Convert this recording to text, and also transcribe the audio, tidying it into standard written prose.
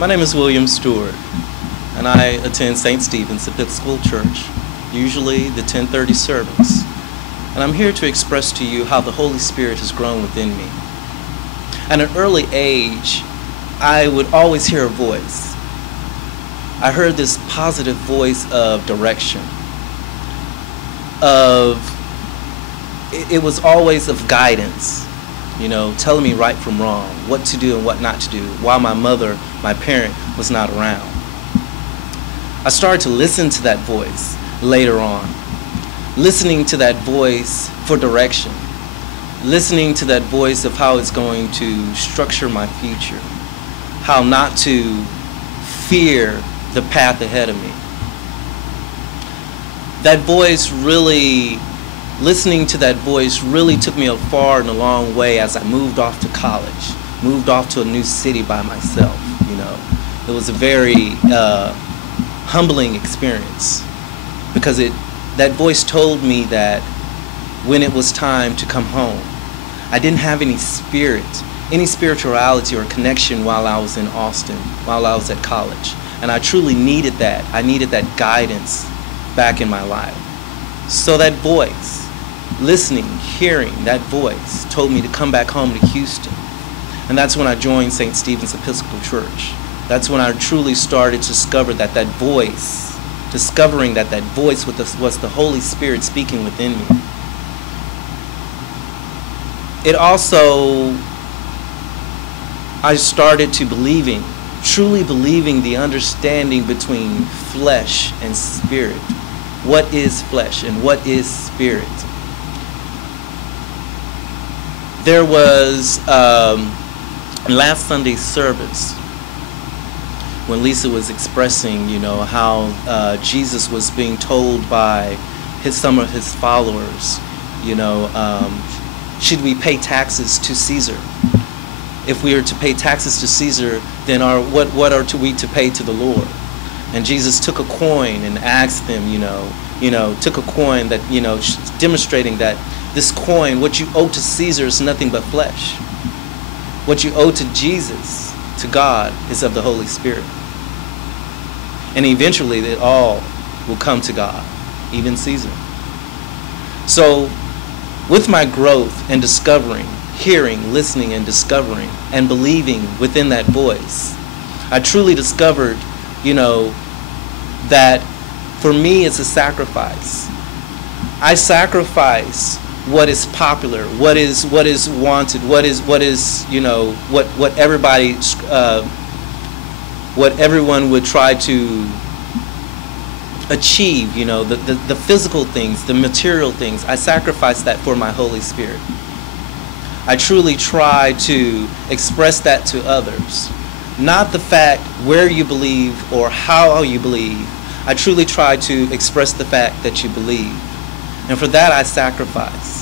My name is William Stewart, and I attend St. Stephen's Episcopal Church, usually the 10:30 service. And I'm here to express to you how the Holy Spirit has grown within me. At an early age, I would always hear a voice. I heard this positive voice of direction, it was always of guidance, telling me right from wrong, what to do and what not to do, while my parent, was not around. I started to listen to that voice later on, listening to that voice for direction, listening to that voice of how it's going to structure my future, how not to fear the path ahead of me. That voice listening to that voice really took me a far and a long way as I moved off to college, moved off to a new city by myself. It was a very humbling experience, because that voice told me that when it was time to come home, I didn't have any spirituality or connection while I was in Austin, while I was at college. And I truly needed that. I needed that guidance back in my life. So that voice, listening, hearing that voice, told me to come back home to Houston. And that's when I joined St. Stephen's Episcopal Church. That's when I truly started to discover that voice was the Holy Spirit speaking within me. It also, I started to truly believing the understanding between flesh and spirit. What is flesh and what is spirit? There was last Sunday's service, when Lisa was expressing, how Jesus was being told by some of his followers, should we pay taxes to Caesar? If we are to pay taxes to Caesar, then what are we to pay to the Lord? And Jesus took a coin and asked them, took a coin that, demonstrating that this coin, what you owe to Caesar is nothing but flesh. What you owe to Jesus, to God, is of the Holy Spirit. And eventually it all will come to God, even Caesar. So with my growth and discovering, hearing, listening, and discovering, and believing within that voice, I truly discovered, that for me it's a sacrifice. I sacrifice what is popular, what is wanted, what everybody, what everyone would try to achieve, the physical things, the material things. I sacrifice that for my Holy Spirit. I truly try to express that to others. Not the fact where you believe or how you believe. I truly try to express the fact that you believe. And for that I sacrifice.